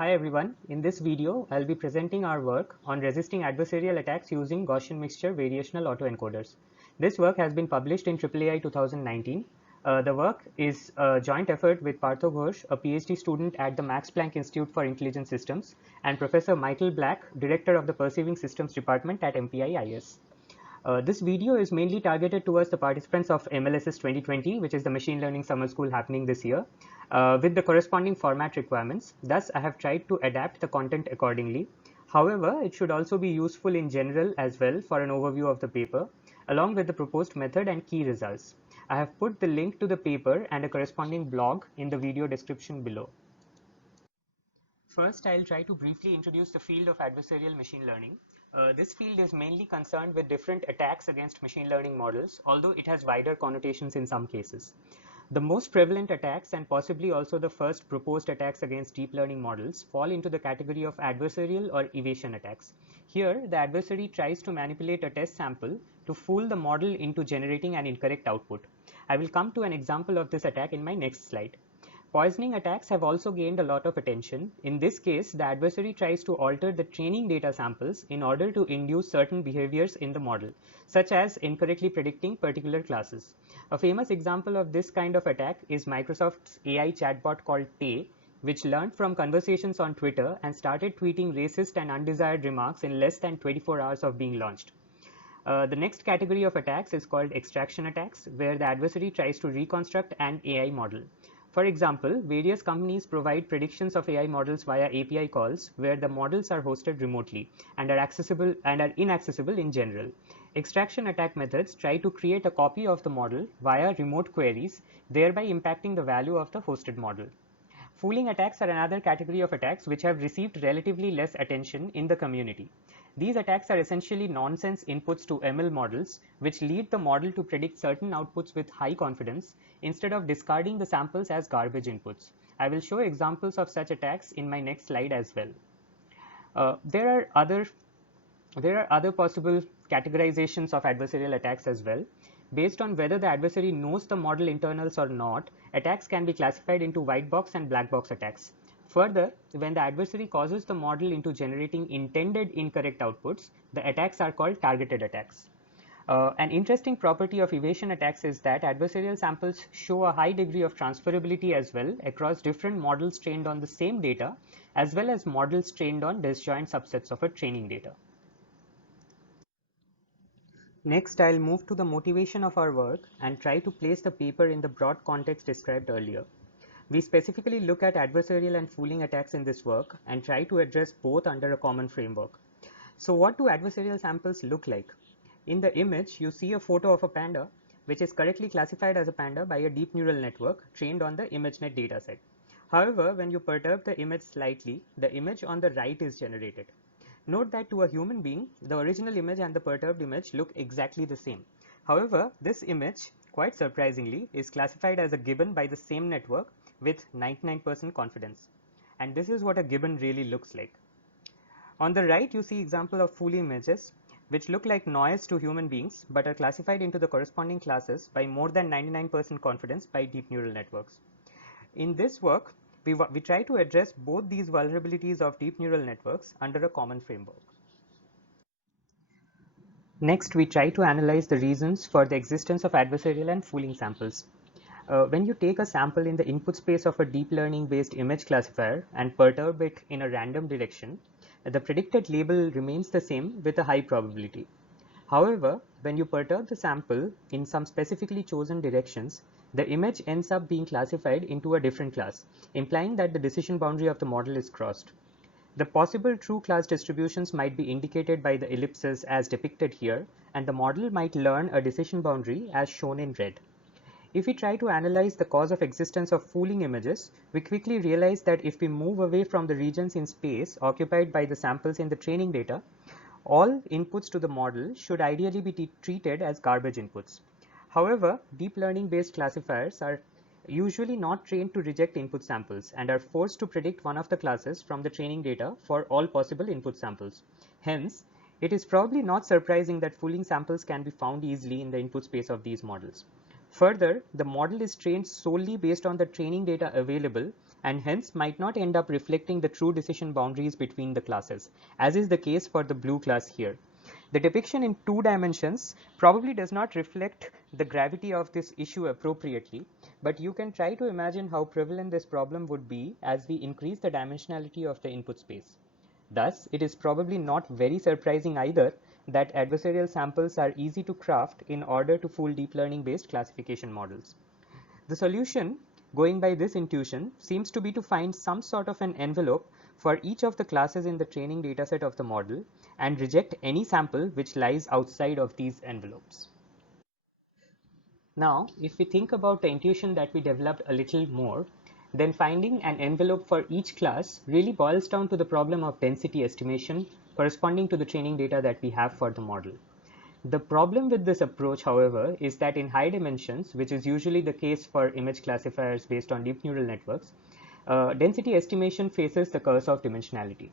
Hi everyone, in this video I'll be presenting our work on resisting adversarial attacks using Gaussian mixture variational autoencoders. This work has been published in AAAI 2019. The work is a joint effort with Partho Ghosh, a PhD student at the Max Planck Institute for Intelligent Systems, and Professor Michael Black, Director of the Perceiving Systems Department at MPI-IS. This video is mainly targeted towards the participants of MLSS 2020, which is the machine learning summer school happening this year, with the corresponding format requirements. Thus, I have tried to adapt the content accordingly. However, it should also be useful in general as well for an overview of the paper, along with the proposed method and key results. I have put the link to the paper and a corresponding blog in the video description below. First, I'll try to briefly introduce the field of adversarial machine learning. This field is mainly concerned with different attacks against machine learning models, although it has wider connotations in some cases. The most prevalent attacks, and possibly also the first proposed attacks against deep learning models, fall into the category of adversarial or evasion attacks. Here, the adversary tries to manipulate a test sample to fool the model into generating an incorrect output. I will come to an example of this attack in my next slide. Poisoning attacks have also gained a lot of attention. In this case, the adversary tries to alter the training data samples in order to induce certain behaviors in the model, such as incorrectly predicting particular classes. A famous example of this kind of attack is Microsoft's AI chatbot called Tay, which learned from conversations on Twitter and started tweeting racist and undesired remarks in less than 24 hours of being launched. The next category of attacks is called extraction attacks, where the adversary tries to reconstruct an AI model. For example, various companies provide predictions of AI models via API calls where the models are hosted remotely and are inaccessible in general. Extraction attack methods try to create a copy of the model via remote queries, thereby impacting the value of the hosted model. Fooling attacks are another category of attacks which have received relatively less attention in the community. These attacks are essentially nonsense inputs to ML models which lead the model to predict certain outputs with high confidence instead of discarding the samples as garbage inputs. I will show examples of such attacks in my next slide as well. There are other possible categorizations of adversarial attacks as well. Based on whether the adversary knows the model internals or not, attacks can be classified into white box and black box attacks. Further, when the adversary causes the model into generating intended incorrect outputs, the attacks are called targeted attacks. An interesting property of evasion attacks is that adversarial samples show a high degree of transferability as well across different models trained on the same data, as well as models trained on disjoint subsets of a training data. Next, I'll move to the motivation of our work and try to place the paper in the broad context described earlier. We specifically look at adversarial and fooling attacks in this work and try to address both under a common framework. So what do adversarial samples look like? In the image, you see a photo of a panda, which is correctly classified as a panda by a deep neural network trained on the ImageNet dataset. However, when you perturb the image slightly, the image on the right is generated. Note that to a human being, the original image and the perturbed image look exactly the same. However, this image, quite surprisingly, is classified as a gibbon by the same network with 99% confidence. And this is what a gibbon really looks like. On the right, you see example of fooling images which look like noise to human beings but are classified into the corresponding classes by more than 99% confidence by deep neural networks. In this work, we try to address both these vulnerabilities of deep neural networks under a common framework. Next, we try to analyze the reasons for the existence of adversarial and fooling samples. When you take a sample in the input space of a deep learning based image classifier and perturb it in a random direction, the predicted label remains the same with a high probability. However, when you perturb the sample in some specifically chosen directions, the image ends up being classified into a different class, implying that the decision boundary of the model is crossed. The possible true class distributions might be indicated by the ellipses as depicted here, and the model might learn a decision boundary as shown in red. If we try to analyze the cause of existence of fooling images, we quickly realize that if we move away from the regions in space occupied by the samples in the training data, all inputs to the model should ideally be treated as garbage inputs. However, deep learning based classifiers are usually not trained to reject input samples and are forced to predict one of the classes from the training data for all possible input samples. Hence, it is probably not surprising that fooling samples can be found easily in the input space of these models. Further, the model is trained solely based on the training data available and hence might not end up reflecting the true decision boundaries between the classes, as is the case for the blue class here. The depiction in 2 dimensions probably does not reflect the gravity of this issue appropriately, but you can try to imagine how prevalent this problem would be as we increase the dimensionality of the input space. Thus, it is probably not very surprising either that adversarial samples are easy to craft in order to fool deep learning based classification models. The solution, going by this intuition, seems to be to find some sort of an envelope for each of the classes in the training dataset of the model and reject any sample which lies outside of these envelopes. Now, if we think about the intuition that we developed a little more, then finding an envelope for each class really boils down to the problem of density estimation corresponding to the training data that we have for the model. The problem with this approach, however, is that in high dimensions, which is usually the case for image classifiers based on deep neural networks, density estimation faces the curse of dimensionality.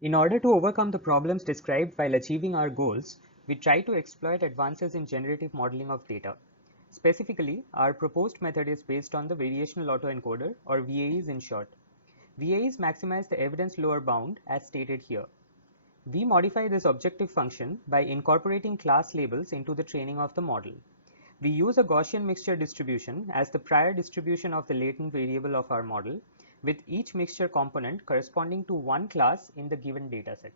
In order to overcome the problems described while achieving our goals, we try to exploit advances in generative modeling of data. Specifically, our proposed method is based on the variational autoencoder, or VAEs in short. VAEs maximize the evidence lower bound as stated here. We modify this objective function by incorporating class labels into the training of the model. We use a Gaussian mixture distribution as the prior distribution of the latent variable of our model, with each mixture component corresponding to one class in the given dataset.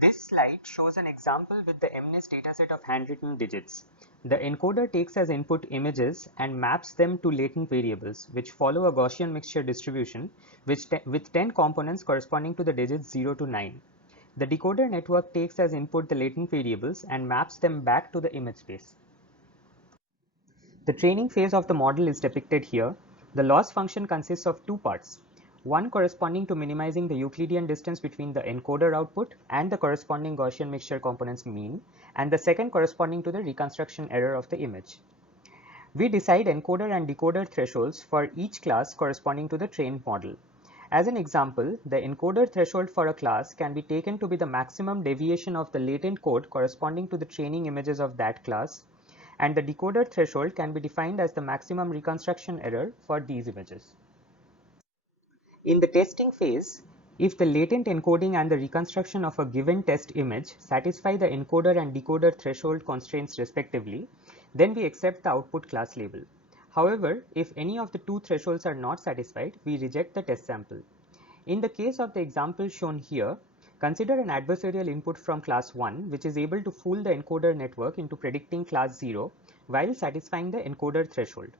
This slide shows an example with the MNIST dataset of handwritten digits. The encoder takes as input images and maps them to latent variables, which follow a Gaussian mixture distribution with 10 components corresponding to the digits 0 to 9. The decoder network takes as input the latent variables and maps them back to the image space. The training phase of the model is depicted here. The loss function consists of 2 parts, one corresponding to minimizing the Euclidean distance between the encoder output and the corresponding Gaussian mixture component's mean, and the second corresponding to the reconstruction error of the image. We decide encoder and decoder thresholds for each class corresponding to the trained model. As an example, the encoder threshold for a class can be taken to be the maximum deviation of the latent code corresponding to the training images of that class, and the decoder threshold can be defined as the maximum reconstruction error for these images. In the testing phase, if the latent encoding and the reconstruction of a given test image satisfy the encoder and decoder threshold constraints respectively, then we accept the output class label. However, if any of the 2 thresholds are not satisfied, we reject the test sample. In the case of the example shown here, consider an adversarial input from class 1 which is able to fool the encoder network into predicting class 0 while satisfying the encoder threshold.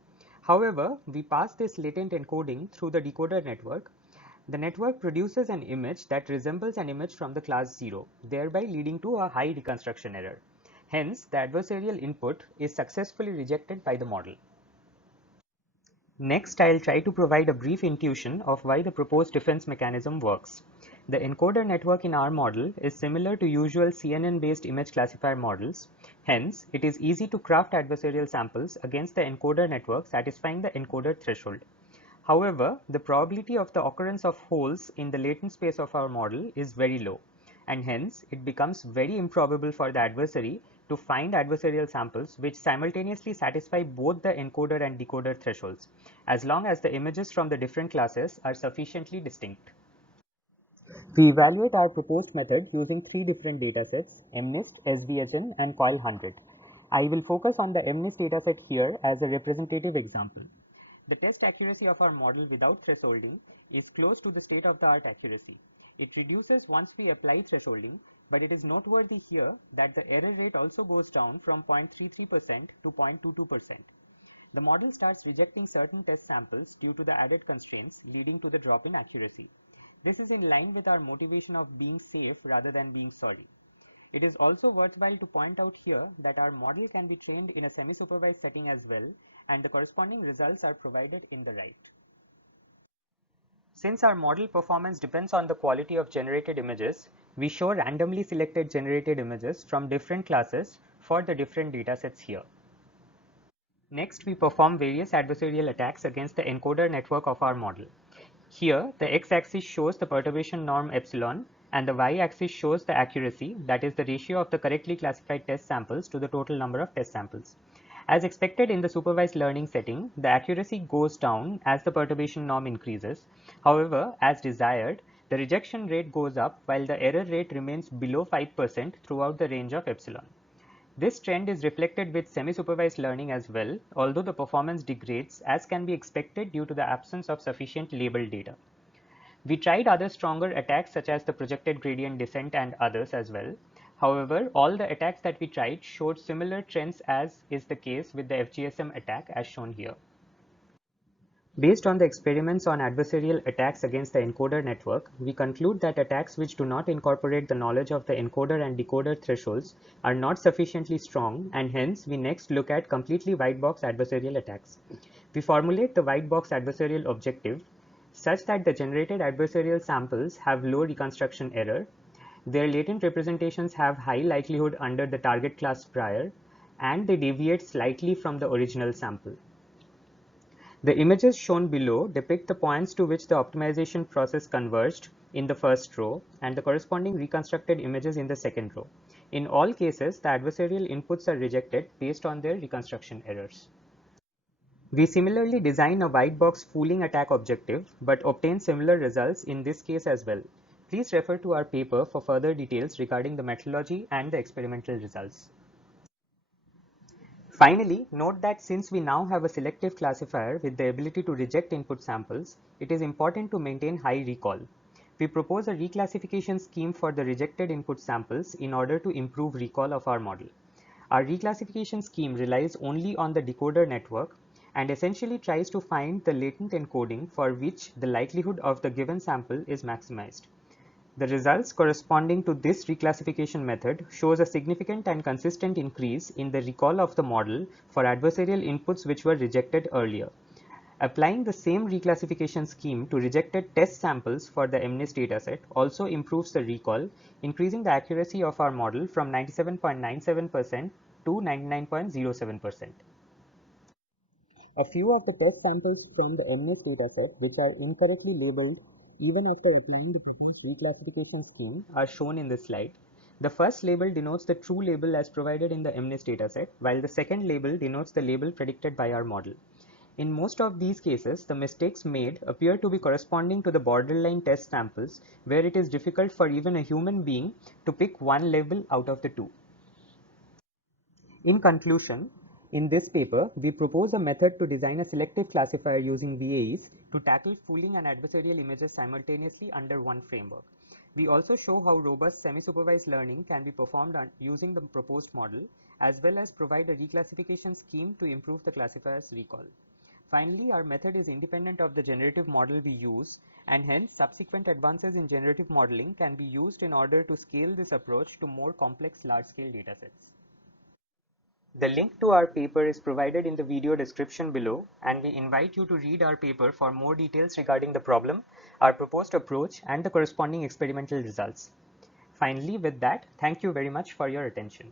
However, we pass this latent encoding through the decoder network. The network produces an image that resembles an image from the class 0, thereby leading to a high reconstruction error. Hence, the adversarial input is successfully rejected by the model. Next, I'll try to provide a brief intuition of why the proposed defense mechanism works. The encoder network in our model is similar to usual CNN-based image classifier models. Hence, it is easy to craft adversarial samples against the encoder network satisfying the encoder threshold. However, the probability of the occurrence of holes in the latent space of our model is very low, and hence it becomes very improbable for the adversary to find adversarial samples which simultaneously satisfy both the encoder and decoder thresholds, as long as the images from the different classes are sufficiently distinct. We evaluate our proposed method using 3 different datasets, MNIST, SVHN, and COIL 100. I will focus on the MNIST dataset here as a representative example. The test accuracy of our model without thresholding is close to the state-of-the-art accuracy. It reduces once we apply thresholding, but it is noteworthy here that the error rate also goes down from 0.33% to 0.22%. The model starts rejecting certain test samples due to the added constraints, leading to the drop in accuracy. This is in line with our motivation of being safe rather than being sorry. It is also worthwhile to point out here that our model can be trained in a semi-supervised setting as well, and the corresponding results are provided in the right. Since our model performance depends on the quality of generated images, we show randomly selected generated images from different classes for the different datasets here. Next, we perform various adversarial attacks against the encoder network of our model. Here, the x-axis shows the perturbation norm epsilon, and the y-axis shows the accuracy, that is the ratio of the correctly classified test samples to the total number of test samples. As expected in the supervised learning setting, the accuracy goes down as the perturbation norm increases. However, as desired, the rejection rate goes up while the error rate remains below 5% throughout the range of epsilon. This trend is reflected with semi-supervised learning as well, although the performance degrades as can be expected due to the absence of sufficient labeled data. We tried other stronger attacks such as the projected gradient descent and others as well. However, all the attacks that we tried showed similar trends as is the case with the FGSM attack as shown here. Based on the experiments on adversarial attacks against the encoder network, we conclude that attacks which do not incorporate the knowledge of the encoder and decoder thresholds are not sufficiently strong, and hence we next look at completely white box adversarial attacks. We formulate the white box adversarial objective such that the generated adversarial samples have low reconstruction error, their latent representations have high likelihood under the target class prior, and they deviate slightly from the original sample. The images shown below depict the points to which the optimization process converged in the first row and the corresponding reconstructed images in the second row. In all cases, the adversarial inputs are rejected based on their reconstruction errors. We similarly design a white box fooling attack objective but obtain similar results in this case as well. Please refer to our paper for further details regarding the methodology and the experimental results. Finally, note that since we now have a selective classifier with the ability to reject input samples, it is important to maintain high recall. We propose a reclassification scheme for the rejected input samples in order to improve recall of our model. Our reclassification scheme relies only on the decoder network and essentially tries to find the latent encoding for which the likelihood of the given sample is maximized. The results corresponding to this reclassification method shows a significant and consistent increase in the recall of the model for adversarial inputs which were rejected earlier. Applying the same reclassification scheme to rejected test samples for the MNIST dataset also improves the recall, increasing the accuracy of our model from 97.97% to 99.07%. A few of the test samples from the MNIST dataset which are incorrectly labeled even after applying the reclassification scheme are shown in this slide. The first label denotes the true label as provided in the MNIST dataset, while the second label denotes the label predicted by our model. In most of these cases, the mistakes made appear to be corresponding to the borderline test samples, where it is difficult for even a human being to pick one label out of the two. In conclusion, in this paper, we propose a method to design a selective classifier using VAEs to tackle fooling and adversarial images simultaneously under one framework. We also show how robust semi-supervised learning can be performed using the proposed model, as well as provide a reclassification scheme to improve the classifier's recall. Finally, our method is independent of the generative model we use, and hence subsequent advances in generative modeling can be used in order to scale this approach to more complex large-scale datasets. The link to our paper is provided in the video description below, and we invite you to read our paper for more details regarding the problem, our proposed approach, and the corresponding experimental results. Finally, with that, thank you very much for your attention.